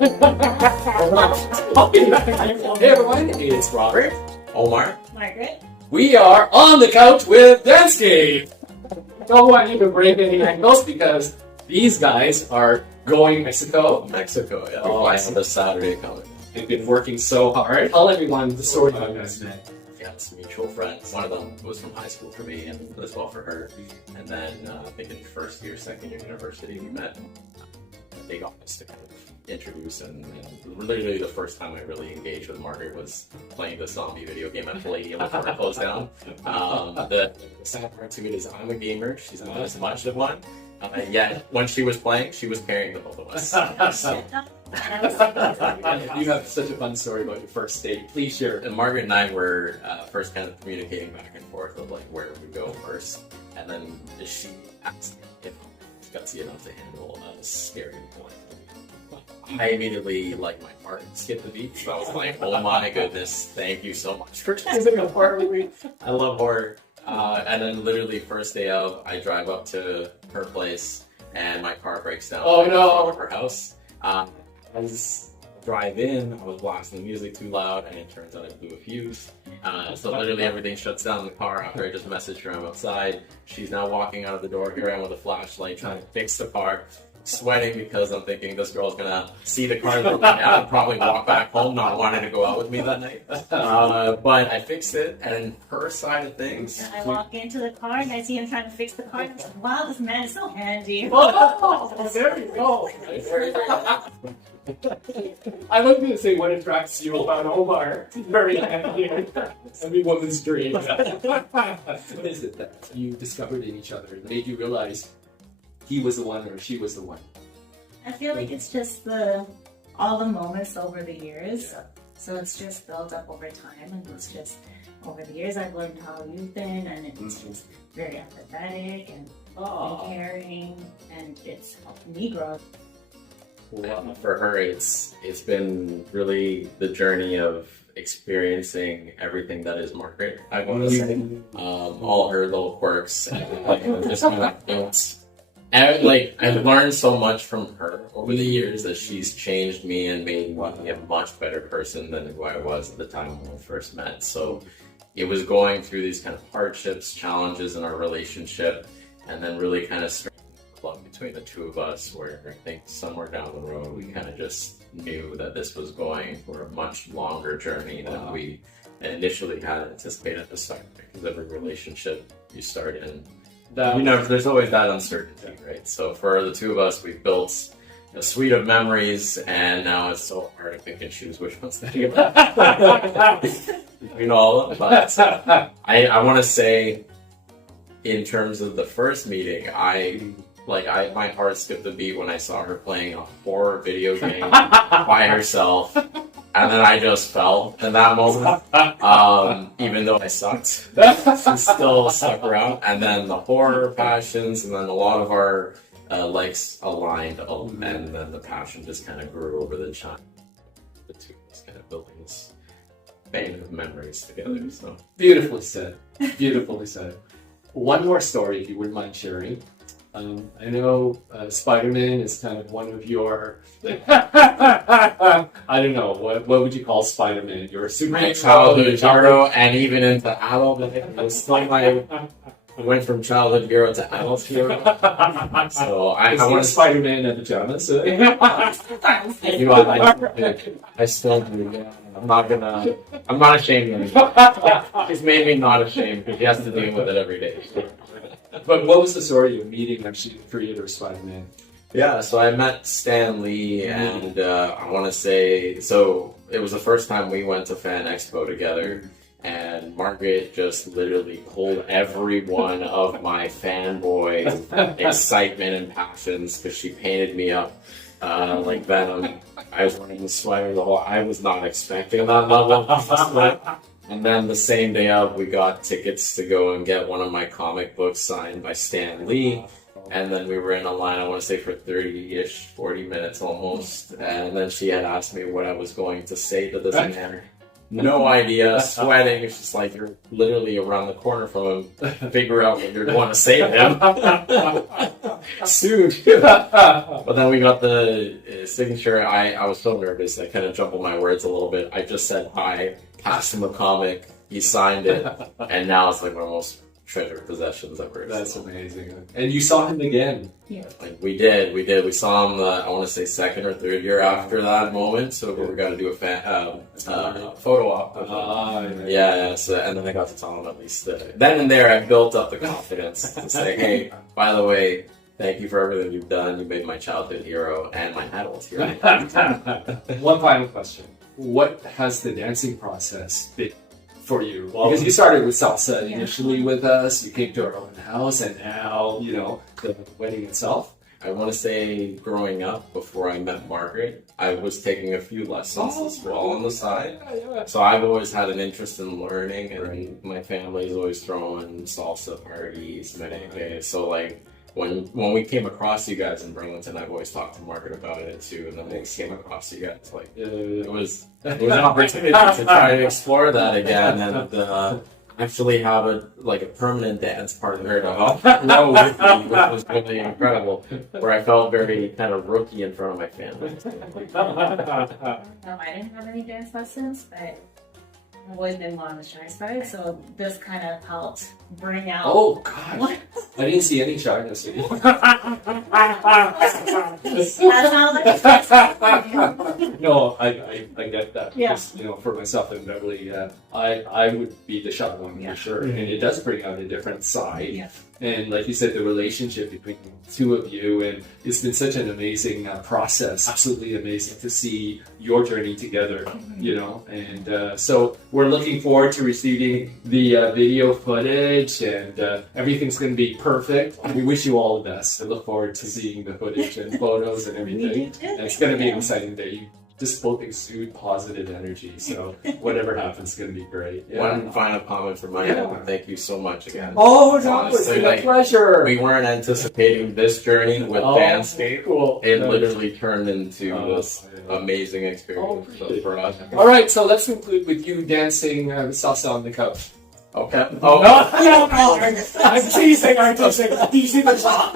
Hey everyone, it's Robert, Omar, Margaret. We are on the couch with danceScape. Don't want you to break any ankles because these guys are going Mexico. Mexico, yeah. Oh, On the Saturday coming. They've been working so hard. Tell everyone the story about you guys today. Yeah, some mutual friends. One of them was from high school for me and as well for her. And then I think in first year, second year university, we met. They got us to kind of introduce and literally the first time I really engaged with Margaret was playing the zombie video game at Palladium before it closed down. The sad part to it is I'm a gamer, she's not as much of one. Yet when she was playing, she was carrying the both of us. So. You have such a fun story about your first date. Please share. And Margaret and I were first kind of communicating back and forth of like where we go first. And then she asked me if I was gutsy enough to handle a scary point. I immediately, like, my heart skipped the beat. So I was like, oh my goodness, thank you so much for choosing a horror movie. I love horror. And then literally first day of, I drive up to her place and my car breaks down. Oh no! At her house. As I drive in, I was blasting the music too loud and it turns out I blew a fuse. So literally everything shuts down in the car after I just messaged her I'm outside. She's now walking out of the door. Here I am with a flashlight trying to fix the car. Sweating because I'm thinking this girl's gonna see the car broken down and probably walk back home not wanting to go out with me that night. But I fixed it, and her side of things. I walk into the car and I see him trying to fix the car. And I'm like, wow, this man is so handy. Oh, there you go. I was going to say what attracts you about Omar. He's very handy. Every woman's dream. What is it that you discovered in each other that made you realize he was the one or she was the one? I feel like it's just all the moments over the years. So it's just built up over time, and it's just over the years I've learned how you've been, and it's just very empathetic and caring, and it's helped me grow. Well, for her, it's been really the journey of experiencing everything that is Margaret. I want to say all her little quirks, and like just kind of built. And like I've learned so much from her over the years that she's changed me and made me a much better person than who I was at the time when we first met. So it was going through these kind of hardships, challenges in our relationship, and then really kind of strengthening the plug between the two of us, where I think somewhere down the road we kind of just knew that this was going for a much longer journey than we initially had anticipated at the start. Because every relationship you start in, there's always that uncertainty, right? So for the two of us, we've built a suite of memories, and now it's so hard to pick and choose which ones to do. You know, but I want to say, in terms of the first meeting, my heart skipped a beat when I saw her playing a horror video game by herself. And then I just fell in that moment, even though I sucked. She still stuck around. And then the horror passions, and then a lot of our likes aligned, and then the passion just kind of grew over the time. The two of us kind of building this band of memories together. So Beautifully said. Beautifully said. One more story, if you wouldn't mind sharing. I know Spiderman is kind of one of your... I don't know, what would you call Spiderman? Your Superman childhood hero, and even into adulthood. It was like I went from childhood hero to adult hero. So I want to Spider-Man in pajamas. I still do. Yeah. I'm not ashamed of it. She's made me not ashamed because she has to deal with it every day. But what was the story of meeting actually for you to Spider-Man? Yeah, so I met Stan Lee, and I want to say, so it was the first time we went to Fan Expo together, and Margaret just literally pulled every one of my fanboy excitement and passions because she painted me up like Venom. I was wearing the sweater the whole. I was not expecting that level of sweat. And then the same day of, we got tickets to go and get one of my comic books signed by Stan Lee. And then we were in a line, I want to say for 30-ish, 40 minutes almost. And then she had asked me what I was going to say to this man. no idea, sweating. It's just like you're literally around the corner from him. Figure out what you're going to say to him. Soon. But then we got the signature. I was so nervous. I kind of jumbled my words a little bit. I just said hi, passed him a comic. He signed it, and now it's like one of the most treasured possessions ever. That's amazing. And you saw him again. Yeah. Like we did. We saw him. I want to say second or third year after that moment. So we got to do a photo op. With him. Yeah. So, and then I got to tell him at least. Then and there, I built up the confidence to say, "Hey, by the way, thank you for everything you've done. You made my childhood hero and my adult hero." One final question: what has the dancing process been for you? Well, because you started with salsa initially with us, you came to our own house, and now, you know, the wedding itself. I want to say growing up, before I met Margaret, I was taking a few lessons as well on the side. So I've always had an interest in learning, and my family's always throwing salsa parties, merengue. So like, when we came across you guys in Burlington, I've always talked to Margaret about it too, and then we came across you guys. Like it was an opportunity to try to explore that again, and actually have a permanent dance partner to help grow with me, which was really incredible. Where I felt very kind of rookie in front of my family. I didn't have any dance lessons, but I've always been more on the shy side, so this kind of helped bring out. Oh gosh, I didn't see any shyness in you. No, I get that. Yeah. Just, you know, for myself and Beverly, I would be the shy one for sure, and it does bring out a different side. Yeah. And like you said, the relationship between the two of you, and it's been such an amazing process. Absolutely amazing to see your journey together, you know. And so we're looking forward to receiving the video footage, and everything's going to be perfect. We wish you all the best. I look forward to seeing the footage and photos and everything. And it's going to be an exciting day. You just both exude positive energy, so whatever happens is going to be great. Yeah. One final comment from my end. Thank you so much again. Oh, no, it's Honestly, been a pleasure. We weren't anticipating this journey with danceScape. Cool. It literally turned into this amazing experience for us. All right, so let's conclude with you dancing salsa on the couch. Okay. Oh, no, I'm teasing. Do you see the shot?